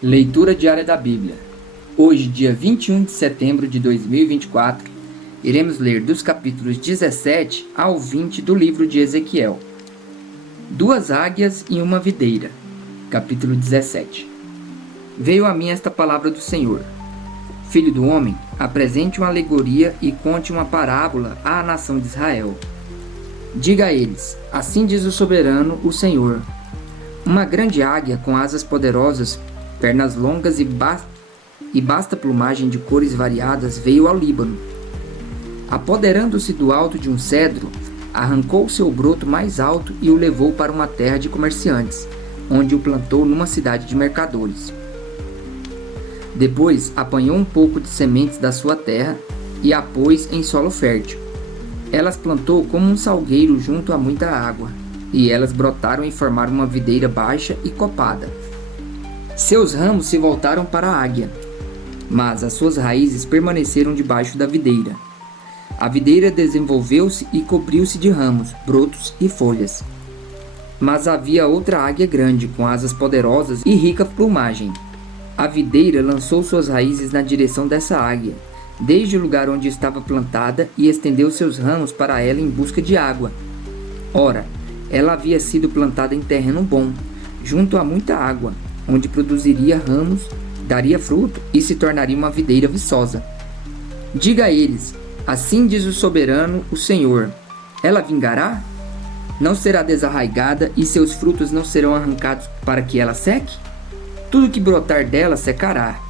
Leitura diária da Bíblia. Hoje, dia 21 de setembro de 2024, iremos ler dos capítulos 17 ao 20 do livro de Ezequiel. Duas águias e uma videira. Capítulo 17. Veio a mim esta palavra do Senhor. Filho do homem, apresente uma alegoria e conte uma parábola à nação de Israel. Diga a eles, assim diz o soberano, o Senhor. Uma grande águia com asas poderosas, pernas longas e vasta plumagem de cores variadas veio ao Líbano. Apoderando-se do alto de um cedro, arrancou seu broto mais alto e o levou para uma terra de comerciantes, onde o plantou numa cidade de mercadores. Depois apanhou um pouco de sementes da sua terra e a pôs em solo fértil. Elas plantou como um salgueiro junto a muita água, e elas brotaram e formaram uma videira baixa e copada. Seus ramos se voltaram para a águia, mas as suas raízes permaneceram debaixo da videira. A videira desenvolveu-se e cobriu-se de ramos, brotos e folhas. Mas havia outra águia grande, com asas poderosas e rica plumagem. A videira lançou suas raízes na direção dessa águia, desde o lugar onde estava plantada, e estendeu seus ramos para ela em busca de água. Ora, ela havia sido plantada em terreno bom, junto a muita água, onde produziria ramos, daria fruto e se tornaria uma videira viçosa. Diga a eles, assim diz o soberano, o Senhor, ela vingará? Não será desarraigada e seus frutos não serão arrancados para que ela seque? Tudo que brotar dela secará.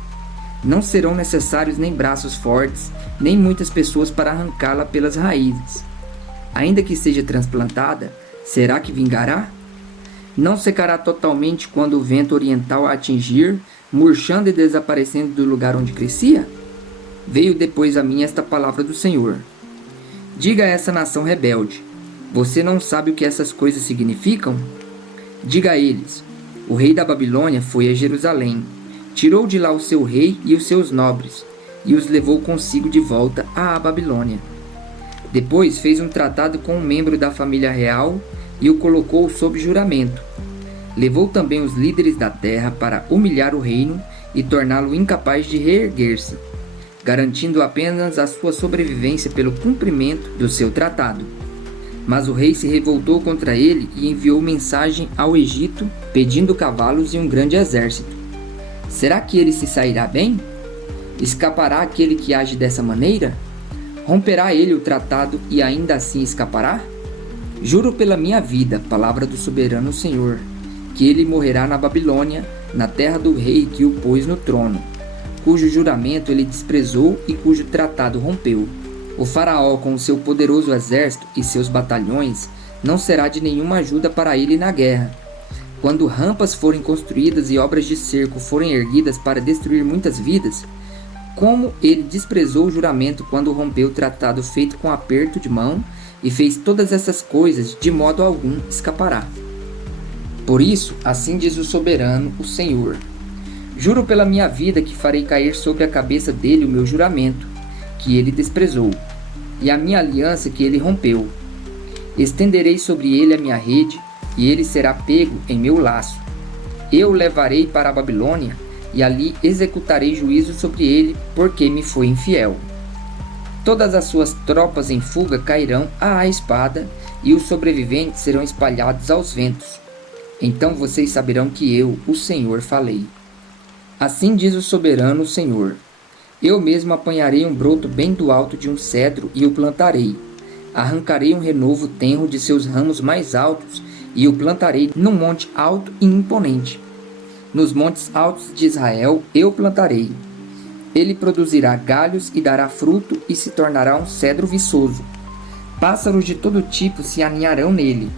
Não serão necessários nem braços fortes, nem muitas pessoas para arrancá-la pelas raízes. Ainda que seja transplantada, será que vingará? Não secará totalmente quando o vento oriental a atingir, murchando e desaparecendo do lugar onde crescia? Veio depois a mim esta palavra do Senhor. Diga a essa nação rebelde, você não sabe o que essas coisas significam? Diga a eles, o rei da Babilônia foi a Jerusalém, tirou de lá o seu rei e os seus nobres, e os levou consigo de volta à Babilônia. Depois fez um tratado com um membro da família real e o colocou sob juramento. Levou também os líderes da terra para humilhar o reino e torná-lo incapaz de reerguer-se, garantindo apenas a sua sobrevivência pelo cumprimento do seu tratado. Mas o rei se revoltou contra ele e enviou mensagem ao Egito, pedindo cavalos e um grande exército. Será que ele se sairá bem? Escapará aquele que age dessa maneira? Romperá ele o tratado e ainda assim escapará? Juro pela minha vida, palavra do soberano Senhor, que ele morrerá na Babilônia, na terra do rei que o pôs no trono, cujo juramento ele desprezou e cujo tratado rompeu. O faraó, com o seu poderoso exército e seus batalhões, não será de nenhuma ajuda para ele na guerra. Quando rampas forem construídas e obras de cerco forem erguidas para destruir muitas vidas, como ele desprezou o juramento quando rompeu o tratado feito com aperto de mão e fez todas essas coisas, de modo algum escapará. Por isso, assim diz o soberano, o Senhor. Juro pela minha vida que farei cair sobre a cabeça dele o meu juramento, que ele desprezou, e a minha aliança que ele rompeu. Estenderei sobre ele a minha rede, e ele será pego em meu laço. Eu o levarei para a Babilônia, e ali executarei juízo sobre ele, porque me foi infiel. Todas as suas tropas em fuga cairão à espada, e os sobreviventes serão espalhados aos ventos. Então vocês saberão que eu, o Senhor, falei. Assim diz o soberano Senhor. Eu mesmo apanharei um broto bem do alto de um cedro e o plantarei. Arrancarei um renovo tenro de seus ramos mais altos e o plantarei num monte alto e imponente. Nos montes altos de Israel eu plantarei. Ele produzirá galhos e dará fruto e se tornará um cedro viçoso. Pássaros de todo tipo se aninharão nele.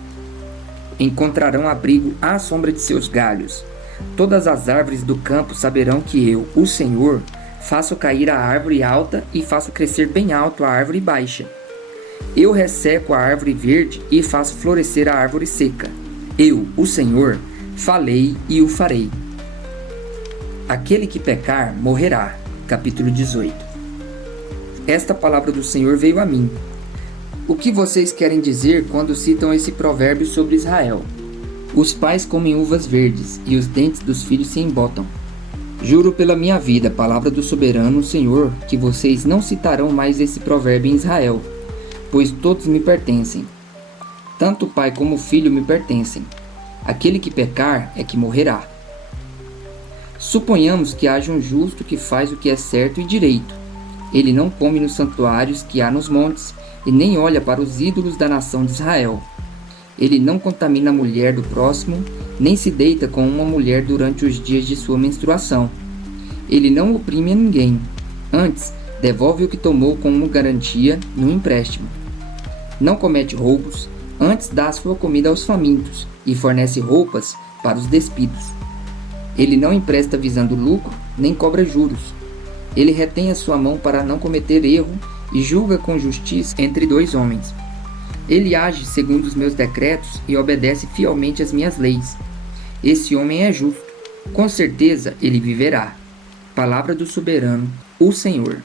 Encontrarão abrigo à sombra de seus galhos. Todas as árvores do campo saberão que eu, o Senhor, faço cair a árvore alta e faço crescer bem alto a árvore baixa. Eu resseco a árvore verde e faço florescer a árvore seca. Eu, o Senhor, falei e o farei. Aquele que pecar morrerá. Capítulo 18. Esta palavra do Senhor veio a mim. O que vocês querem dizer quando citam esse provérbio sobre Israel? Os pais comem uvas verdes e os dentes dos filhos se embotam. Juro pela minha vida, palavra do soberano Senhor, que vocês não citarão mais esse provérbio em Israel, pois todos me pertencem. Tanto o pai como o filho me pertencem. Aquele que pecar é que morrerá. Suponhamos que haja um justo que faz o que é certo e direito. Ele não come nos santuários que há nos montes, e nem olha para os ídolos da nação de Israel. Ele não contamina a mulher do próximo, nem se deita com uma mulher durante os dias de sua menstruação. Ele não oprime a ninguém. Antes, devolve o que tomou como garantia no empréstimo. Não comete roubos, antes dá sua comida aos famintos, e fornece roupas para os despidos. Ele não empresta visando lucro, nem cobra juros. Ele retém a sua mão para não cometer erro, e julga com justiça entre dois homens. Ele age segundo os meus decretos e obedece fielmente às minhas leis. Esse homem é justo. Com certeza ele viverá. Palavra do soberano, o Senhor.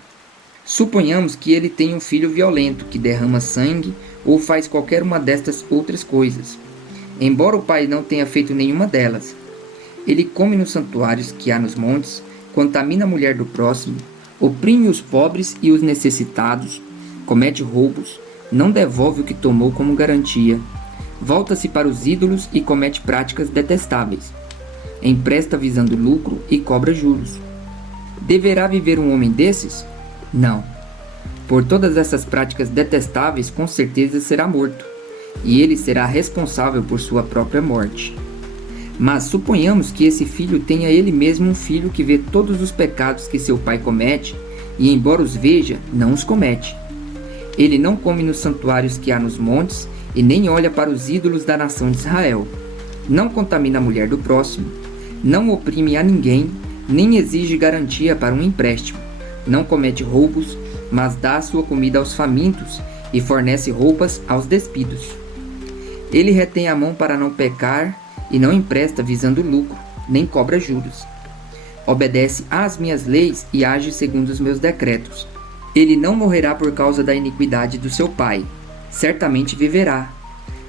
Suponhamos que ele tem um filho violento que derrama sangue ou faz qualquer uma destas outras coisas. Embora o pai não tenha feito nenhuma delas, ele come nos santuários que há nos montes, contamina a mulher do próximo, oprime os pobres e os necessitados, comete roubos, não devolve o que tomou como garantia, volta-se para os ídolos e comete práticas detestáveis, empresta visando lucro e cobra juros. Deverá viver um homem desses? Não. Por todas essas práticas detestáveis, com certeza será morto, e ele será responsável por sua própria morte. Mas suponhamos que esse filho tenha ele mesmo um filho que vê todos os pecados que seu pai comete, e embora os veja, não os comete. Ele não come nos santuários que há nos montes, e nem olha para os ídolos da nação de Israel. Não contamina a mulher do próximo, não oprime a ninguém, nem exige garantia para um empréstimo. Não comete roubos, mas dá sua comida aos famintos, e fornece roupas aos despidos. Ele retém a mão para não pecar, e não empresta visando lucro, nem cobra juros. Obedece às minhas leis e age segundo os meus decretos. Ele não morrerá por causa da iniquidade do seu pai, certamente viverá.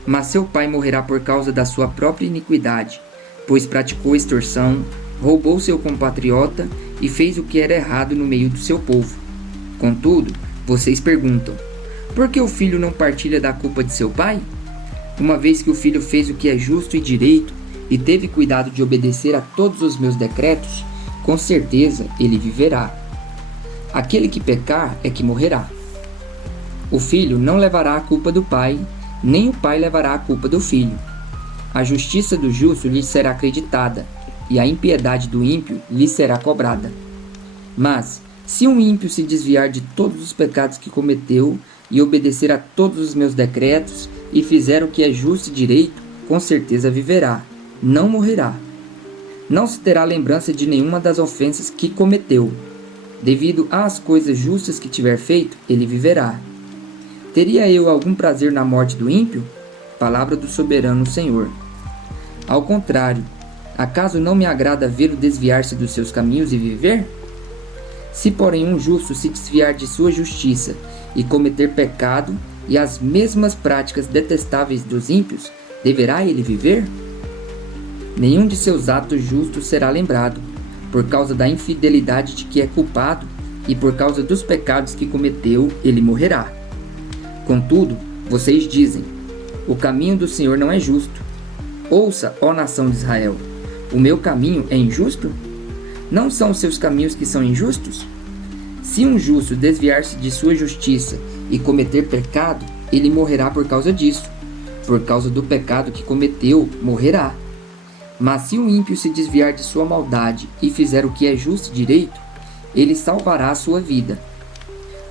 Mas seu pai morrerá por causa da sua própria iniquidade, pois praticou extorsão, roubou seu compatriota e fez o que era errado no meio do seu povo. Contudo, vocês perguntam, por que o filho não partilha da culpa de seu pai? Uma vez que o filho fez o que é justo e direito e teve cuidado de obedecer a todos os meus decretos, com certeza ele viverá. Aquele que pecar é que morrerá. O filho não levará a culpa do pai, nem o pai levará a culpa do filho. A justiça do justo lhe será acreditada, e a impiedade do ímpio lhe será cobrada. Mas, se um ímpio se desviar de todos os pecados que cometeu e obedecer a todos os meus decretos, e fizer o que é justo e direito, com certeza viverá, não morrerá. Não se terá lembrança de nenhuma das ofensas que cometeu. Devido às coisas justas que tiver feito, ele viverá. Teria eu algum prazer na morte do ímpio? Palavra do soberano Senhor. Ao contrário, acaso não me agrada vê-lo desviar-se dos seus caminhos e viver? Se porém um justo se desviar de sua justiça e cometer pecado, e as mesmas práticas detestáveis dos ímpios, deverá ele viver? Nenhum de seus atos justos será lembrado, por causa da infidelidade de que é culpado, e por causa dos pecados que cometeu, ele morrerá. Contudo, vocês dizem, o caminho do Senhor não é justo. Ouça, ó nação de Israel, o meu caminho é injusto? Não são os seus caminhos que são injustos? Se um justo desviar-se de sua justiça e cometer pecado, ele morrerá por causa disso. Por causa do pecado que cometeu, morrerá. Mas se o ímpio se desviar de sua maldade e fizer o que é justo e direito, ele salvará a sua vida.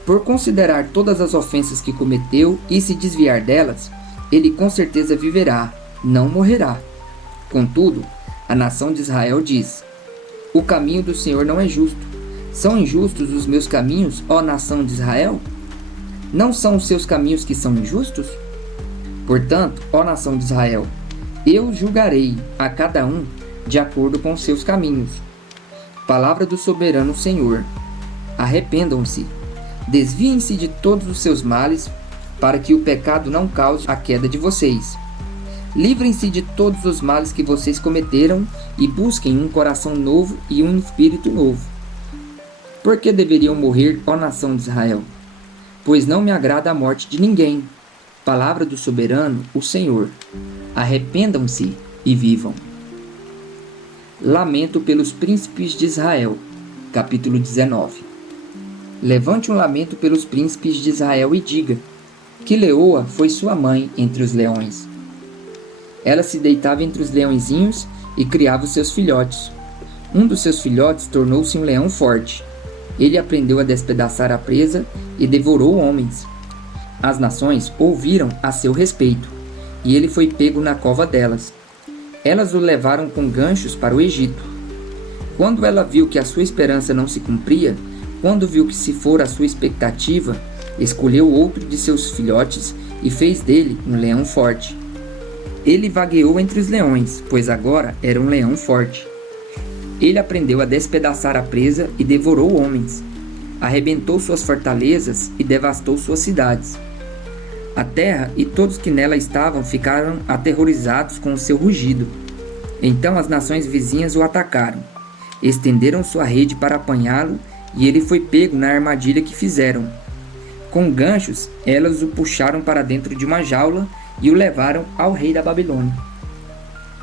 Por considerar todas as ofensas que cometeu e se desviar delas, ele com certeza viverá, não morrerá. Contudo, a nação de Israel diz, o caminho do Senhor não é justo. São injustos os meus caminhos, ó nação de Israel? Não são os seus caminhos que são injustos? Portanto, ó nação de Israel, eu julgarei a cada um de acordo com seus caminhos. Palavra do soberano Senhor. Arrependam-se, desviem-se de todos os seus males, para que o pecado não cause a queda de vocês. Livrem-se de todos os males que vocês cometeram e busquem um coração novo e um espírito novo. Por que deveriam morrer, ó nação de Israel? Pois não me agrada a morte de ninguém. Palavra do soberano, o Senhor. Arrependam-se e vivam. Lamento pelos príncipes de Israel. Capítulo 19. Levante um lamento pelos príncipes de Israel e diga: que leoa foi sua mãe entre os leões. Ela se deitava entre os leõezinhos e criava os seus filhotes. Um dos seus filhotes tornou-se um leão forte. Ele aprendeu a despedaçar a presa e devorou homens. As nações ouviram a seu respeito, e ele foi pego na cova delas. Elas o levaram com ganchos para o Egito. Quando ela viu que a sua esperança não se cumpria, quando viu que se fora a sua expectativa, escolheu outro de seus filhotes e fez dele um leão forte. Ele vagueou entre os leões, pois agora era um leão forte. Ele aprendeu a despedaçar a presa e devorou homens. Arrebentou suas fortalezas e devastou suas cidades. A terra e todos que nela estavam ficaram aterrorizados com o seu rugido. Então as nações vizinhas o atacaram. Estenderam sua rede para apanhá-lo e ele foi pego na armadilha que fizeram. Com ganchos, elas o puxaram para dentro de uma jaula e o levaram ao rei da Babilônia.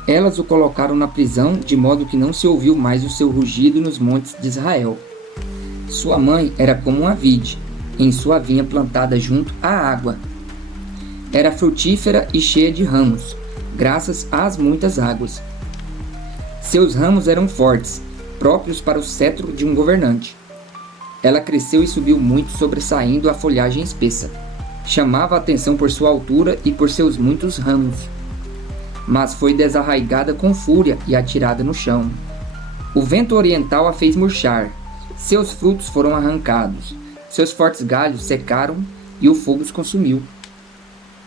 Elas o colocaram na prisão, de modo que não se ouviu mais o seu rugido nos montes de Israel. Sua mãe era como uma vide, em sua vinha plantada junto à água. Era frutífera e cheia de ramos, graças às muitas águas. Seus ramos eram fortes, próprios para o cetro de um governante. Ela cresceu e subiu muito, sobressaindo a folhagem espessa. Chamava a atenção por sua altura e por seus muitos ramos. Mas foi desarraigada com fúria e atirada no chão. O vento oriental a fez murchar. Seus frutos foram arrancados. Seus fortes galhos secaram e o fogo os consumiu.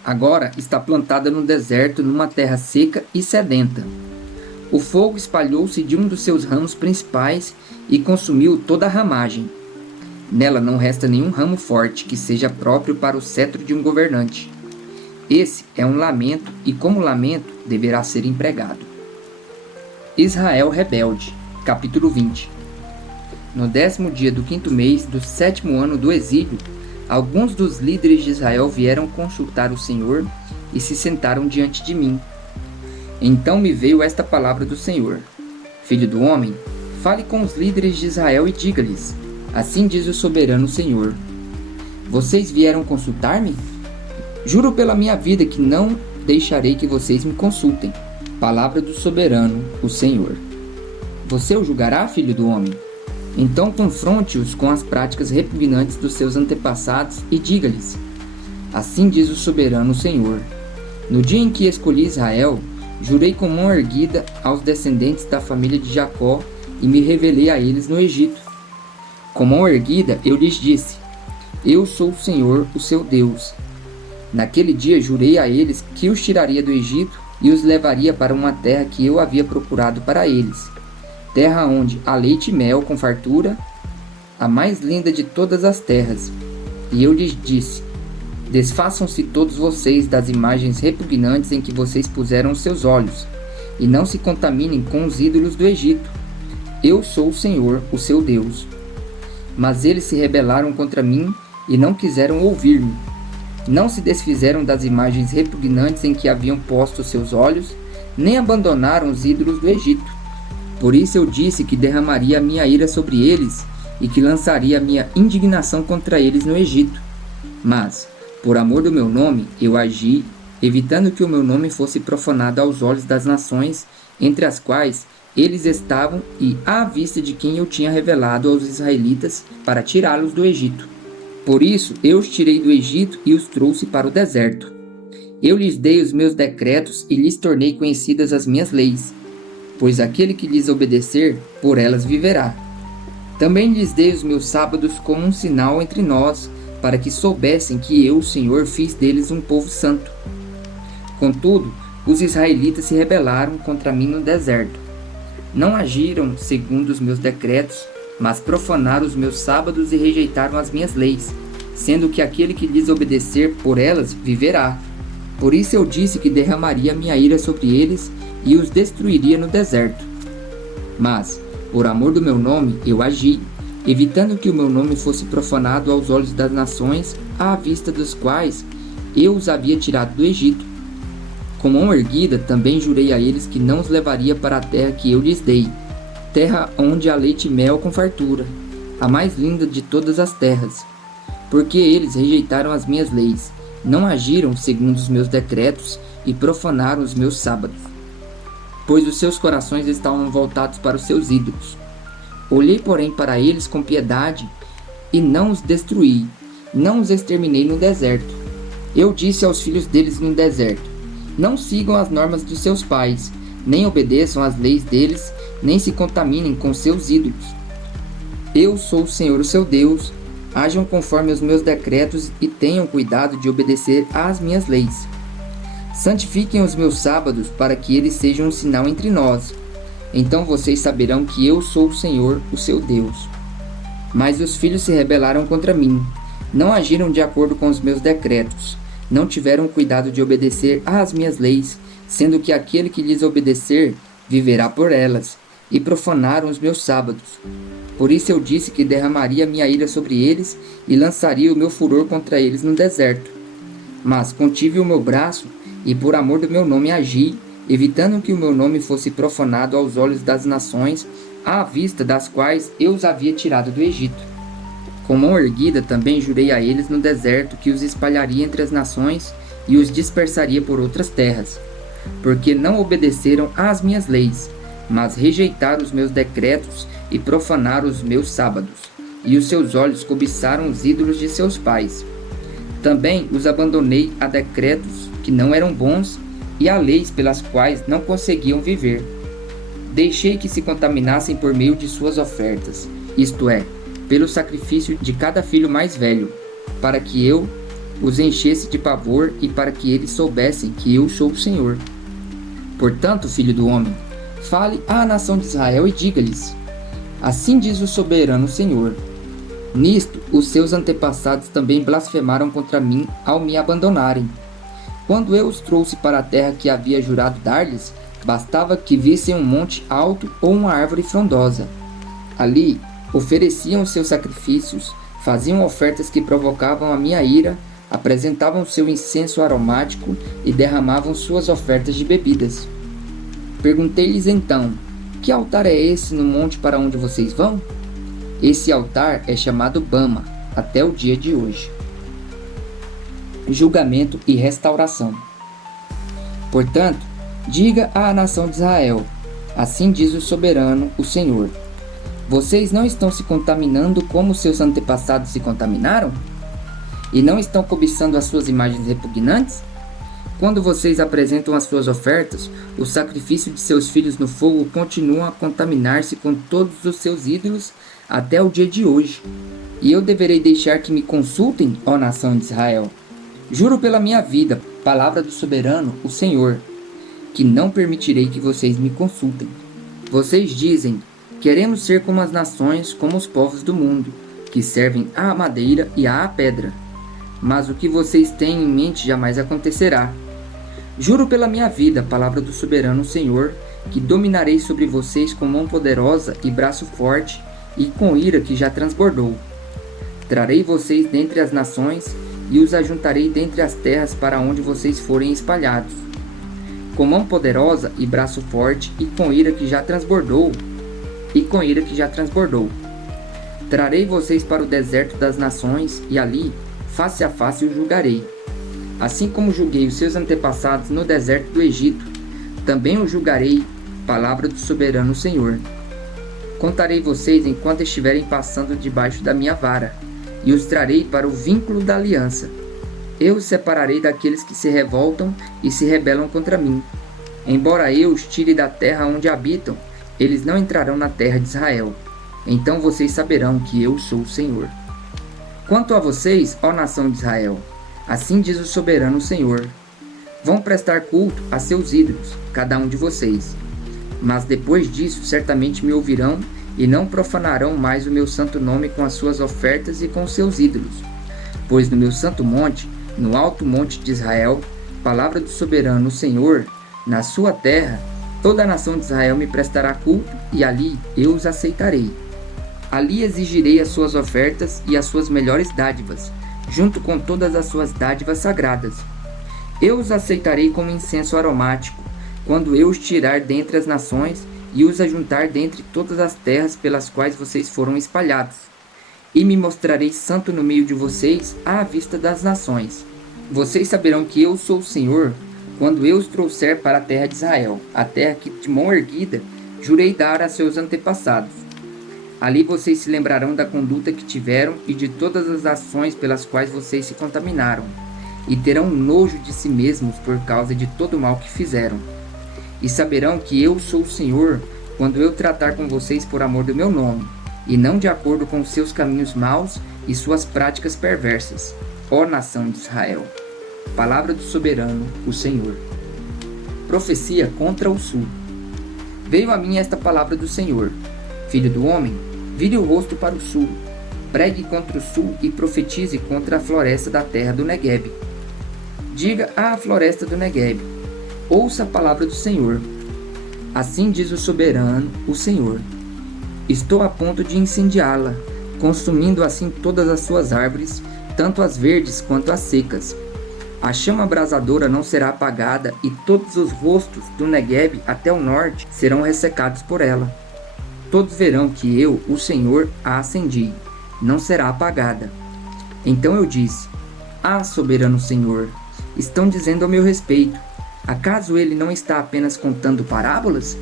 Agora está plantada no deserto, numa terra seca e sedenta. O fogo espalhou-se de um dos seus ramos principais e consumiu toda a ramagem. Nela não resta nenhum ramo forte que seja próprio para o cetro de um governante. Esse é um lamento e, como lamento, deverá ser empregado. Israel rebelde. Capítulo 20. No 10º dia do 5º mês do 7º ano do exílio, alguns dos líderes de Israel vieram consultar o Senhor e se sentaram diante de mim. Então me veio esta palavra do Senhor: Filho do homem, fale com os líderes de Israel e diga-lhes: assim diz o soberano Senhor: vocês vieram consultar-me? Juro pela minha vida que não deixarei que vocês me consultem. Palavra do soberano, o Senhor. Você o julgará, filho do homem? Então confronte-os com as práticas repugnantes dos seus antepassados e diga-lhes: assim diz o soberano Senhor: no dia em que escolhi Israel, jurei com mão erguida aos descendentes da família de Jacó e me revelei a eles no Egito. Com mão erguida eu lhes disse: eu sou o Senhor, o seu Deus. Naquele dia jurei a eles que os tiraria do Egito e os levaria para uma terra que eu havia procurado para eles, terra onde há leite e mel com fartura, a mais linda de todas as terras. E eu lhes disse: desfaçam-se todos vocês das imagens repugnantes em que vocês puseram os seus olhos, e não se contaminem com os ídolos do Egito. Eu sou o Senhor, o seu Deus. Mas eles se rebelaram contra mim e não quiseram ouvir-me. Não se desfizeram das imagens repugnantes em que haviam posto seus olhos, nem abandonaram os ídolos do Egito. Por isso eu disse que derramaria a minha ira sobre eles e que lançaria a minha indignação contra eles no Egito. Mas, por amor do meu nome, eu agi, evitando que o meu nome fosse profanado aos olhos das nações, entre as quais eles estavam e à vista de quem eu tinha revelado aos israelitas para tirá-los do Egito. Por isso eu os tirei do Egito e os trouxe para o deserto. Eu lhes dei os meus decretos e lhes tornei conhecidas as minhas leis, pois aquele que lhes obedecer, por elas viverá. Também lhes dei os meus sábados como um sinal entre nós, para que soubessem que eu, o Senhor, fiz deles um povo santo. Contudo, os israelitas se rebelaram contra mim no deserto. Não agiram segundo os meus decretos, mas profanaram os meus sábados e rejeitaram as minhas leis, sendo que aquele que lhes obedecer por elas viverá. Por isso eu disse que derramaria minha ira sobre eles e os destruiria no deserto. Mas, por amor do meu nome, eu agi, evitando que o meu nome fosse profanado aos olhos das nações, à vista dos quais eu os havia tirado do Egito. Com mão erguida, também jurei a eles que não os levaria para a terra que eu lhes dei, terra onde há leite e mel com fartura, a mais linda de todas as terras. Porque eles rejeitaram as minhas leis, não agiram segundo os meus decretos e profanaram os meus sábados. Pois os seus corações estavam voltados para os seus ídolos. Olhei, porém, para eles com piedade e não os destruí, não os exterminei no deserto. Eu disse aos filhos deles no deserto: não sigam as normas de seus pais, nem obedeçam às leis deles, nem se contaminem com seus ídolos. Eu sou o Senhor, o seu Deus. Hajam conforme os meus decretos e tenham cuidado de obedecer às minhas leis. Santifiquem os meus sábados para que eles sejam um sinal entre nós. Então vocês saberão que eu sou o Senhor, o seu Deus. Mas os filhos se rebelaram contra mim. Não agiram de acordo com os meus decretos. Não tiveram cuidado de obedecer às minhas leis, sendo que aquele que lhes obedecer viverá por elas, e profanaram os meus sábados. Por isso eu disse que derramaria minha ira sobre eles e lançaria o meu furor contra eles no deserto. Mas contive o meu braço e por amor do meu nome agi, evitando que o meu nome fosse profanado aos olhos das nações, à vista das quais eu os havia tirado do Egito. Com mão erguida também jurei a eles no deserto que os espalharia entre as nações e os dispersaria por outras terras, porque não obedeceram às minhas leis, mas rejeitaram os meus decretos e profanaram os meus sábados, e os seus olhos cobiçaram os ídolos de seus pais. Também os abandonei a decretos que não eram bons e a leis pelas quais não conseguiam viver. Deixei que se contaminassem por meio de suas ofertas, isto é, pelo sacrifício de cada filho mais velho, para que eu os enchesse de pavor e para que eles soubessem que eu sou o Senhor. Portanto, filho do homem, fale à nação de Israel e diga-lhes: assim diz o soberano Senhor. Nisto, os seus antepassados também blasfemaram contra mim ao me abandonarem. Quando eu os trouxe para a terra que havia jurado dar-lhes, bastava que vissem um monte alto ou uma árvore frondosa. Ali, ofereciam seus sacrifícios, faziam ofertas que provocavam a minha ira, apresentavam seu incenso aromático e derramavam suas ofertas de bebidas. Perguntei-lhes então: que altar é esse no monte para onde vocês vão? Esse altar é chamado Bama, até o dia de hoje. Julgamento e restauração. Portanto, diga à nação de Israel: assim diz o soberano, o Senhor. Vocês não estão se contaminando como seus antepassados se contaminaram? E não estão cobiçando as suas imagens repugnantes? Quando vocês apresentam as suas ofertas, o sacrifício de seus filhos no fogo continua a contaminar-se com todos os seus ídolos até o dia de hoje. E eu deverei deixar que me consultem, ó nação de Israel? Juro pela minha vida, palavra do soberano, o Senhor, que não permitirei que vocês me consultem. Vocês dizem: queremos ser como as nações, como os povos do mundo, que servem à madeira e à pedra. Mas o que vocês têm em mente jamais acontecerá. Juro pela minha vida, palavra do soberano Senhor, que dominarei sobre vocês com mão poderosa e braço forte, e com ira que já transbordou. Trarei vocês dentre as nações, e os ajuntarei dentre as terras para onde vocês forem espalhados. Com mão poderosa e braço forte, e com ira que já transbordou, trarei vocês para o deserto das nações, e ali, face a face, os julgarei. Assim como julguei os seus antepassados no deserto do Egito, também os julgarei, palavra do soberano Senhor. Contarei vocês enquanto estiverem passando debaixo da minha vara, e os trarei para o vínculo da aliança. Eu os separarei daqueles que se revoltam e se rebelam contra mim. Embora eu os tire da terra onde habitam, eles não entrarão na terra de Israel. Então vocês saberão que eu sou o Senhor. Quanto a vocês, ó nação de Israel, assim diz o soberano Senhor: vão prestar culto a seus ídolos, cada um de vocês. Mas depois disso certamente me ouvirão e não profanarão mais o meu santo nome com as suas ofertas e com os seus ídolos. Pois no meu santo monte, no alto monte de Israel, palavra do soberano Senhor, na sua terra, toda a nação de Israel me prestará culto e ali eu os aceitarei. Ali exigirei as suas ofertas e as suas melhores dádivas, junto com todas as suas dádivas sagradas. Eu os aceitarei como incenso aromático, quando eu os tirar dentre as nações e os ajuntar dentre todas as terras pelas quais vocês foram espalhados. E me mostrarei santo no meio de vocês à vista das nações. Vocês saberão que eu sou o Senhor, quando eu os trouxer para a terra de Israel, a terra que de mão erguida jurei dar a seus antepassados. Ali vocês se lembrarão da conduta que tiveram e de todas as ações pelas quais vocês se contaminaram, e terão nojo de si mesmos por causa de todo o mal que fizeram. E saberão que eu sou o Senhor, quando eu tratar com vocês por amor do meu nome, e não de acordo com seus caminhos maus e suas práticas perversas, ó nação de Israel. Palavra do soberano, o Senhor. Profecia contra o sul. Veio a mim esta palavra do Senhor: Filho do homem, vire o rosto para o sul, pregue contra o sul e profetize contra a floresta da terra do Neguebe. Diga à floresta do Neguebe: ouça a palavra do Senhor. Assim diz o soberano, o Senhor: estou a ponto de incendiá-la, consumindo assim todas as suas árvores, tanto as verdes quanto as secas. A chama abrasadora não será apagada, e todos os rostos do Neguebe até o norte serão ressecados por ela. Todos verão que eu, o Senhor, a acendi, não será apagada. Então eu disse: ah, soberano Senhor, estão dizendo a meu respeito: acaso ele não está apenas contando parábolas?